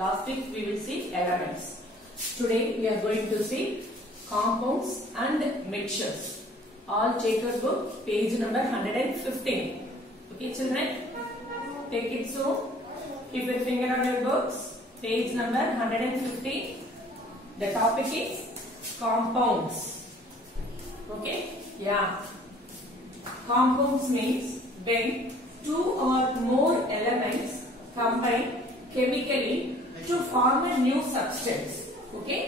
Last week we will see elements. Today we are going to see compounds and mixtures. All take your book, page number 115. Okay children, take it so. Keep your finger on your books. Page number 115. The topic is compounds. Okay? Yeah. Compounds means when two or more elements combine chemically to form a new substance. Okay?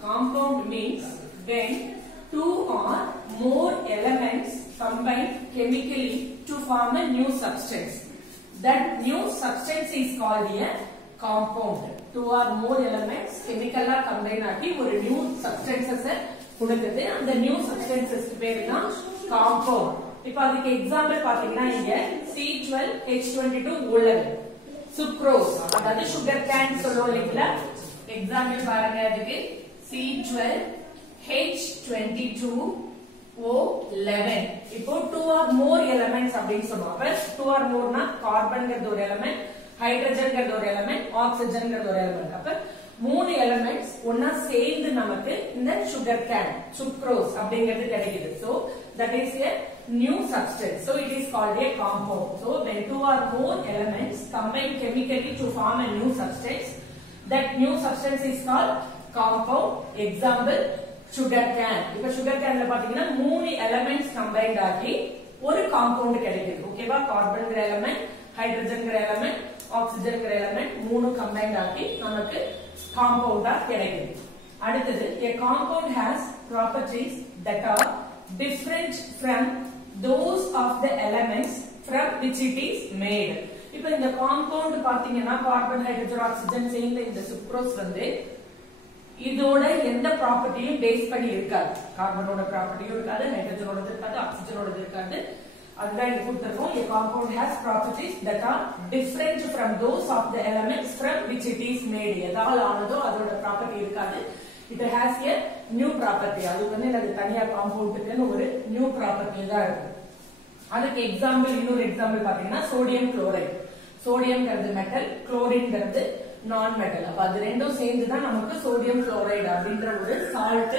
Compound means when two or more elements combine chemically to form a new substance. That new substance is called a compound. Two or more elements chemically combine ஆகி ஒரு new substances கொடுக்குது. அந்த new substances பேரு தான் compound. இப்போ அதுக்கு example பாத்தீங்கன்னா இங்க C12H22O11 சுக்ரோஸ் அதாவது சுகர் கேன் சொல்றோம் இல்லைங்களா. எக்ஸாம்பிள் பாருங்க அதுக்கு C12H22O11. இப்போ 2 or more elements அப்படின்னு சொல்லுவோம். அப்ப 2 or moreனா கார்பன்ங்கிறது ஒரு எலிமெண்ட், ஹைட்ரஜன்ங்கிறது ஒரு எலிமெண்ட், ஆக்சிஜன்ங்கிறது ஒரு எலிமெண்ட். அப்ப மூணு எலிமெண்ட்ஸ் ஒன்னா சேர்ந்து நமக்கு இந்த சுகர் கேன் சுக்ரோஸ் அப்படிங்கிறது கிடைக்குது. So that is a new substance. So it is called a compound. So when two or more elements combine chemically to form a new substance, that new substance is called compound. Example sugar can. இப்ப sugar canல பாத்தீங்கன்னா மூணு elements combined ஆகி ஒரு compound கிடைக்குது. ஓகேவா? கார்பன்ங்கிற element, ஹைட்ரஜன்ங்கிற element, ஆக்சிஜன்ங்கிற element மூணு combined ஆகி நமக்கு compound கிடைக்குது. அடுத்தது a compound has properties that are different from those of the elements from which it is made. இப்போ இந்த compound பாத்தீங்கன்னா கார்பன், ஹைட்ரஜன், ஆக்சிஜன் சேர்ந்த இந்த சுக்ரோஸ் வந்து இதோட எந்த ப்ராப்பர்ட்டியும் பேஸ் பண்ணி இருக்காது. கார்பனோட ப்ராப்பர்ட்டியும் இருக்காது, ஹைட்ரஜனோட இருக்காது, ஆக்சிஜனோட இருக்காது. அதுதான் இங்க கொடுத்திருக்கோம். A compound has properties that are different from those of the elements from which it is made. எதால ஆனதோ அதோட ப்ராப்பர்ட்டி இருக்காது. It has a new property. அது வந்து அது தனியா காம்பவுண்டுக்குன்னு ஒரு நியூ ப்ராப்பர்ட்டி தான் இருக்கு. அதுக்கு எக்ஸாம்பிள் இன்னொரு எக்ஸாம்பிள் பாத்தீங்கன்னா சோடியம் குளோரைடு. சோடியம்ங்கிறது மெட்டல், குளோரின்ங்கிறது நான் மெட்டல். அப்ப அது ரெண்டும் சேர்ந்து தான் நமக்கு சோடியம் குளோரைடு அப்படின்ற ஒரு சால்ட்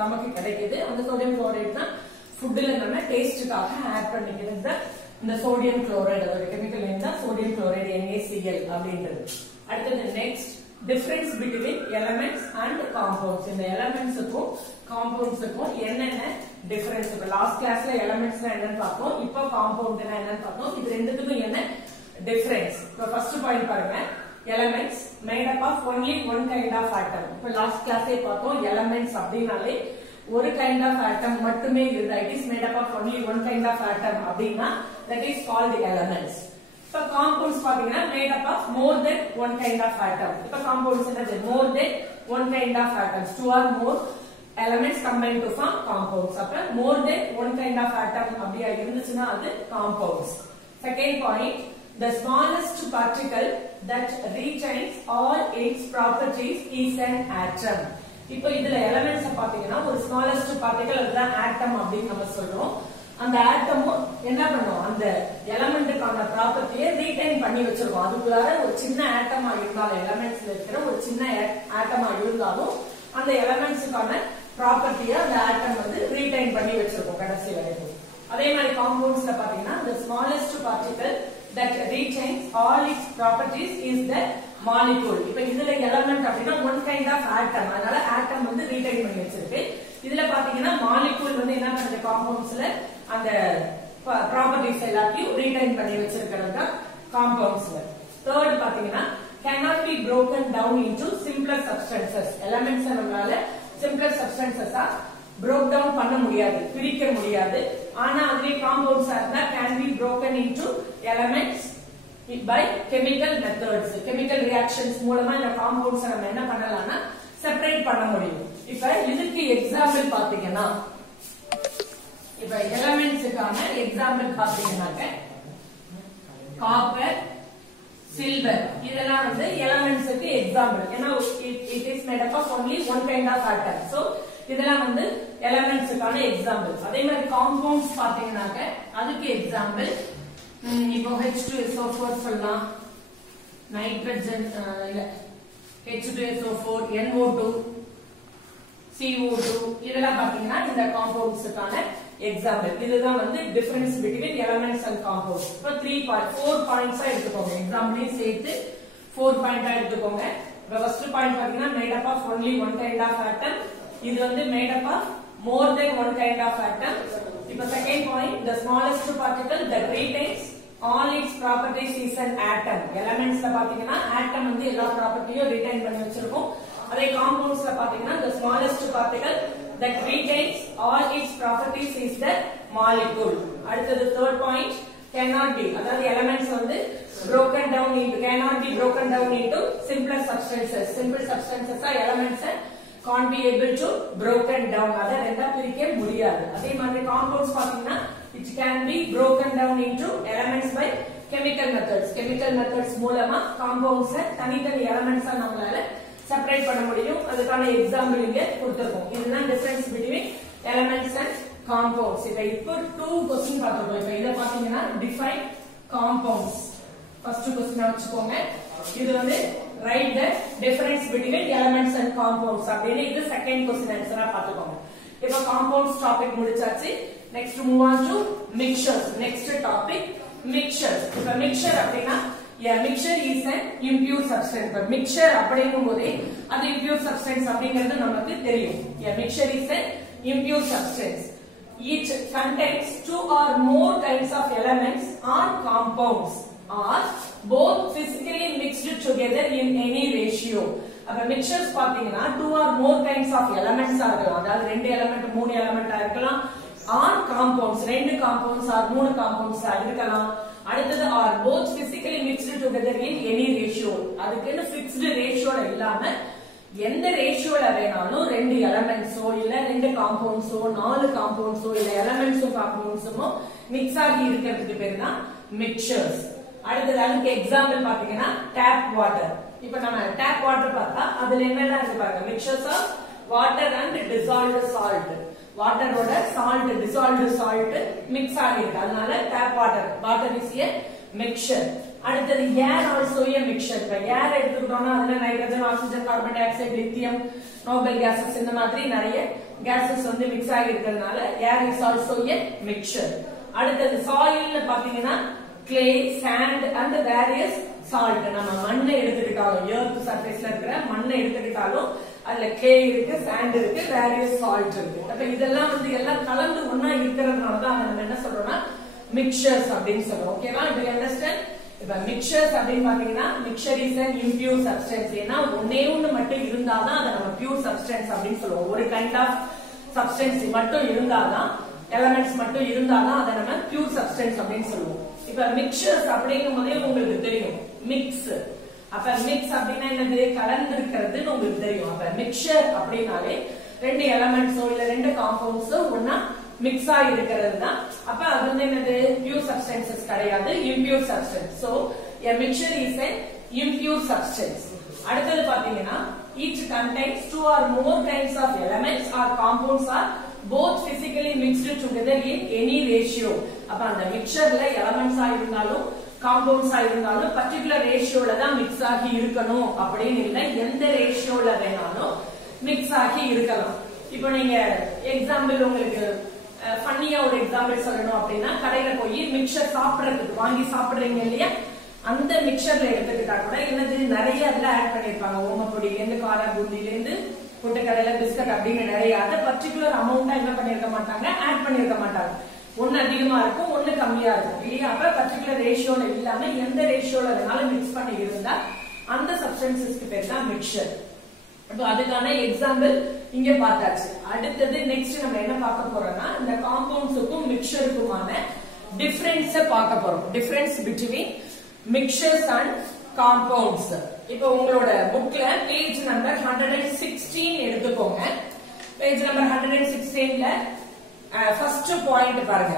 நமக்கு கிடைக்குது. அந்த சோடியம் குளோரைடு தான் ஃபுட்ல நம்ம டேஸ்டுக்காக ஆட் பண்ணிக்கிறது. இந்த சோடியம் குளோரைடு அதோட கெமிக்கல் நேம் தான் சோடியம் குளோரைடு NaCl அப்படின்றது. அடுத்தது next difference between elements and compounds. இந்த எலிமெண்ட்ஸுக்கும் காம்பவுண்ட்ஸுக்கும் என்னென்ன டிஃபரன்ஸ்? இப்ப லாஸ்ட் கிளாஸ்ல எலிமெண்ட்ஸ்னா என்னன்னு பார்த்தோம், இப்போ காம்பவுண்ட்னா என்னன்னு பார்த்தோம். இது ரெண்டுத்துக்கும் என்ன டிஃபரன்ஸ்? இப்போ ஃபர்ஸ்ட் பாயிண்ட் பாருங்க, elements made up of only one kind of atom. இப்போ லாஸ்ட் கிளாஸே பார்த்தோம் elements அப்படினாலே ஒரு கைண்ட் ஆஃப் ஆட்டம் மட்டுமே இருந்தா it is made up of only one kind of atom அப்படினா that is called elements. இப்போ compounds பாத்தீங்கன்னா made up of more than one kind of atom. இப்போ compounds என்னது? more than one kind of atoms. Two or more elements combined to form compounds. அப்ப more than one kind of atom அப்படியா இருந்துச்சுன்னா அது compounds. Second point, the smallest particle that retains all its properties is an atom. இப்போ இதுல elements பாத்தீங்கன்னா ஒரு smallest particle அதுதான் atom அப்படின்னு நம்ம சொல்றோம். அந்த ஆட்டம் என்ன பண்ணும்? அந்த எலிமெண்ட்டுக்கான ப்ராப்பர்ட்டியை ரீடைன் பண்ணி வச்சிருக்கோம். அதுக்குள்ளார ஒரு சின்ன ஆட்டமா இருந்தாலும் எலிமெண்ட்ஸ்ல இருக்கிற ஒரு சின்ன ஆட்டமா இருந்தாலும் அந்த எலிமெண்ட்ஸுக்கான ப்ராப்பர்ட்டியை அந்த ஆட்டம் வந்து ரீடைன் பண்ணி வச்சிருக்கோம் கடைசி வரைக்கும். அதே மாதிரி காம்பவுண்ட்ஸ்ல பாத்தீங்கன்னா the smallest particle that retains all its properties is the molecule. இப்ப இதுல எலிமெண்ட் அப்படின்னா one kind of atom. அதனால ஆட்டம் வந்து ரீடைன் பண்ணி வச்சிருக்கு. இதுல பாத்தீங்கன்னா மாலிகூல் வந்து என்ன பண்ணுது? காம்பவுண்ட்ஸ்ல அந்த ப்ராப்பர்ட்டிஸ் எல்லாத்தையும் ரீடைன் பண்ணி வச்சிருக்கிறது தான் காம்பவுண்ட்ஸ்ல. தேர்ட் பாத்தீங்கன்னா cannot be broken down into simpler substances. Elements நம்மளால simpler substances broke down பண்ண முடியாது, பிரிக்க முடியாது. ஆனா அதுவே காம்பவுண்ட்ஸ் இருந்தா can be broken into elements by chemical methods. chemical reactions மூலமா இந்த காம்பவுண்ட்ஸ் நம்ம என்ன பண்ணலாம்னா செப்பரேட் பண்ண முடியும். இப்ப இதுக்கு எக்ஸாம்பிள் பாத்தீங்கன்னா இப்ப எலிமெண்ட்ஸ்க்கான எக்ஸாம்பிள் பாத்தீங்கன்னாக்க காப்பர், சில்வர் இதெல்லாம் வந்து எலிமெண்ட்ஸ்க்கு எக்ஸாம்பிள். ஏன்னா it is made up of only one kind of atom. So இதெல்லாம் வந்து எலிமெண்ட்ஸ்க்கான எக்ஸாம்பிள். அதே மாதிரி காம்பவுண்ட்ஸ் பாத்தீங்கன்னாக்க அதுக்கு எக்ஸாம்பிள் இப்போ H2SO4 சொல்லலாம், nitrogen H2SO4 NO2 CO2 இதெல்லாம் பாத்தீங்கன்னா இந்த காம்பவுண்ட்ஸ்க்கான எக்ஸாம்பிள். இதுதான் வந்து difference between elements and compounds. இப்போ 4 பாயிண்ட்ஸா எடுத்துக்கோங்க. எக்ஸாம்பிளையும் சேர்த்து 4 பாயிண்டா எடுத்துக்கோங்க. இப்போ ஃபர்ஸ்ட் பாயிண்ட் பாத்தீங்கன்னா made up of only one kind of atom. இது வந்து made up of more than one kind of atom. இப்போ second point the smallest particle that retains all its properties is an atom. எலிமெண்ட்ஸ்ல பாத்தீங்கன்னா ஆட்டம் வந்து எல்லா ப்ராப்பர்ட்டியும் retain பண்ணி வச்சிருக்கும். அதே காம்பவுண்ட்ஸ்ல பாத்தீங்கன்னா the smallest particle that retains all its properties is the molecule. அடுத்தது third point cannot be, அதாவது elements வந்து cannot be broken down into simpler substances. Simple substances are elements can't be able to broken down. அத ரெண்டா பிரிக்க முடியாது. அதே மாதிரி compounds பாத்தீங்கன்னா it can be broken down into elements by chemical methods. Chemical methods மூலமா compounds தனித்தனி elements நம்மளால செப்பரேட் பண்ண முடியும். அதுக்கான எக்ஸாம்பிள் இங்க கொடுத்திருக்கோம். இதுதான் difference between elements and compounds. இப்போ 2 क्वेश्चन பார்த்துட்டோம். இப்போ இத பாத்தீங்கன்னா டிஃபைன் காம்பவுண்ட்ஸ். ஃபர்ஸ்ட் क्वेश्चन வச்சுக்கோங்க. இது வந்து right the difference between elements and compounds அப்படினு இது செகண்ட் क्वेश्चन ஆன்சரா பார்த்துக்கோங்க. இப்போ காம்பவுண்ட்ஸ் டாபிக் முடிச்சாச்சு. Next move on to mixtures. Next topic mixtures. இப்போ மிக்சர் அப்படினா a mixture is an impure substance. But mixture அப்படிங்கும்போது அது impure substance அப்படிங்கிறது நமக்கு தெரியும். A mixture is an impure substance. Each contains 2 or more kinds of elements or compounds or both physically mixed together in any ratio. அப்ப mixtures பாத்தீங்கன்னா 2 or more kinds of elements ஆகலாம். அதாவது 2 element 3 எலிமெண்டா இருக்கலாம். or compounds 2 compounds or 3 compounds இருக்கலாம். அடுத்தது are both physically mixed together in any ratio. அதுக்குன்னு fixed ratio இல்லாம எந்த ரேஷியோல வேணாலும் 2 எலிமெண்ட்ஸோ இல்ல 2 காம்பவுண்ட்ஸோ 4 காம்பவுண்ட்ஸோ இல்ல எலிமெண்ட்ஸும் காம்பவுண்ட்ஸும் மிக்ஸ் ஆகி இருக்கிறதுக்கு பேரு தான் மிக்சர்ஸ். அடுத்தது அதுக்கு எக்ஸாம்பிள் பாத்தீங்கன்னா டேப் வாட்டர். இப்போ நம்ம டேப் வாட்டர் பார்த்தா அதுல என்னெல்லாம் இருக்கு பாருங்க. Mixtures of water and dissolved salt. வாட்டரோட சால்ட் டிசால்வ்டு சால்ட் மிக்ஸ் ஆகிருக்கு. அதனால tap water is a mixture. அடுத்தது ஏர் ஆல்சோ a mixture. இப்ப ஏர் எடுத்துக்கிட்டோம்னா அதுல nitrogen oxygen carbon dioxide lithium noble gases இந்த மாதிரி நிறைய கேஸஸ் வந்து மிக்ஸ் ஆகி இருக்கிறதுனால air is also a mixture. அடுத்தது சாயில்ல பாத்தீங்கன்னா clay, sand and various salt. நம்ம மண்ணை எடுத்துக்கிட்டாலும் earth surfaceல இருக்கிற மண்ணை எடுத்துக்கிட்டாலும் அதுல clay இருக்கு, sand இருக்கு, various salt இருக்கு. அப்ப இதெல்லாம் வந்து எல்லாம் கலந்து ஒண்ணா இருக்கிறதுனால தான் நம்ம என்ன சொல்றோம்னா mixtures அப்படினு சொல்றோம். ஓகேவா? Do you understand? இப்ப mixtures அப்படினு பாத்தீங்கன்னா mixture is an impure substance. ஏனா ஒண்ணே மட்டும் இருந்தாதான் அத நம்ம pure substance அப்படினு சொல்லுவோம். ஒரு kind of substance மட்டும் இருந்தாதான் elements மட்டும் இருந்தாதான் அத நம்ம pure substance அப்படினு சொல்லுவோம். இப்ப mixtures அப்படிங்கும்போதே உங்களுக்கு தெரியும் mix. அப்ப mix அப்படினா என்னது? கலந்து இருக்கிறதுன்னு உங்களுக்கு தெரியும். அப்ப mixture அப்படினாலே 2 எலிமெண்ட்ஸோ இல்ல 2 காம்பவுண்ட்ஸோ ஒண்ணா மிக்ஸ் ஆகி இருக்கிறது தான். அப்ப அது வந்து என்னது? பியூர் சப்ஸ்டன்சஸ் கிடையாது, impure substance. So a mixture is an impure substance. அடுத்து பாத்தீங்கன்னா each contains 2 or more kinds of elements or compounds are both physically mixed together in any ratio. அப்ப அந்த மிக்சர்ல எலிமெண்ட்ஸ் ஆ இருந்தாலும் காம்பவுண்ட்ஸ் ஆ இருந்தாலும் பர்టిక్యులர் ரேஷியோல தான் mix ஆகி இருக்கணும் அப்படின்னு இல்ல, எந்த ரேஷியோல வேணாலும் மிக்ஸ் ஆகி இருக்கலாம். இப்போ நீங்க எக்ஸாம்பிள் உங்களுக்கு ஃபன்னியா ஒரு எக்ஸாம்பிள் சொல்லணும் அப்படின்னா கடையில போய் மிக்சர் சாப்பிடுறதுக்கு வாங்கி சாப்பிடுறீங்க இல்லையா, அந்த மிக்சர்ல எடுத்துக்கிட்டா கூட என்னது நிறைய அதுல ஆட் பண்ணிருப்பாங்க. ஓமப்பொடியில இருந்து காரா பூந்தில இருந்து பொட்டுக்கடலை பிஸ்கட் அப்படின்னு நிறைய அதை பர்டிகுலர் அமௌண்டா என்ன பண்ணிருக்க மாட்டாங்க, ஆட் பண்ணிருக்க மாட்டாங்க. ஒன்னு அதிகமா இருக்கும், ஒன்னு கம்மியா இருக்கும் இல்லையா. அப்ப பர்டிகுலர் ரேஷியோல இல்லாம எந்த ரேஷியோல வேணாலும் மிக்ஸ் பண்ணி இருந்தா அந்த சப்ஸ்டன்சஸ்க்கு பேர் தான் மிக்சர். அப்ப அதுக்கான எக்ஸாம்பிள் இங்க பார்த்தாச்சு. அடுத்தது நெக்ஸ்ட் நம்ம என்ன பார்க்க போறோம்னா இந்த காம்பவுண்ட்ஸுக்கும் மிக்சருக்குமான டிஃபரன்ஸ் பார்க்க போறோம். Difference between mixtures and compounds. இப்போ உங்களோட புக்ல பேஜ் நம்பர் 116 எடுத்துக்கோங்க. பேஜ் நம்பர் 116ல ஃபர்ஸ்ட் பாயிண்ட் பாருங்க.